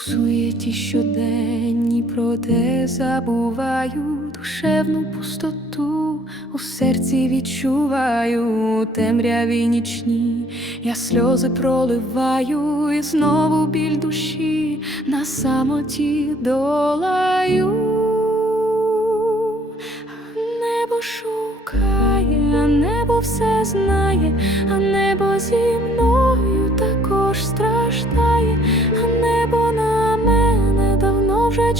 суєті щоденні, проте забуваю душевну пустоту, у серці відчуваю темряві нічні, я сльози проливаю, і знову біль душі на самоті долаю. Небо шукає, а небо все знає, а небо зі мною також страждає,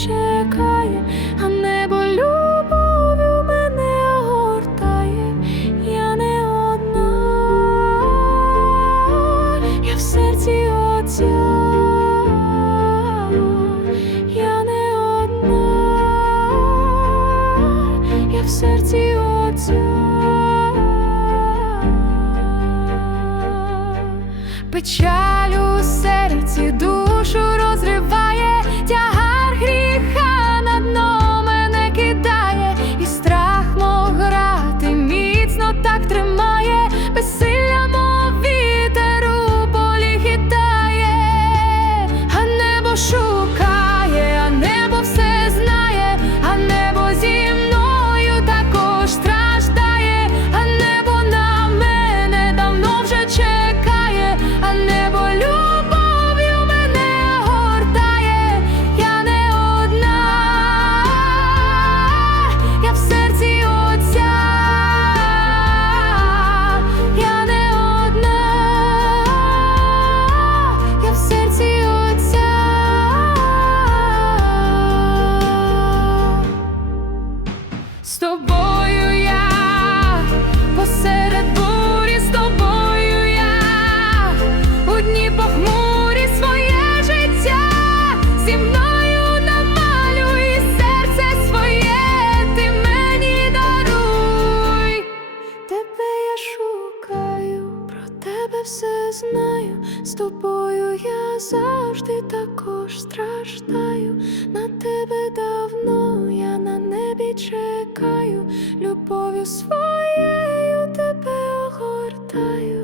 чекає, а небо любов'ю мене огортає, я не одна, я в серці отця. Я не одна, я в серці отця. Печаль у серці душу розриває, тобою я завжди також страждаю, на тебе давно я на небі чекаю, любов'ю своєю тебе огортаю.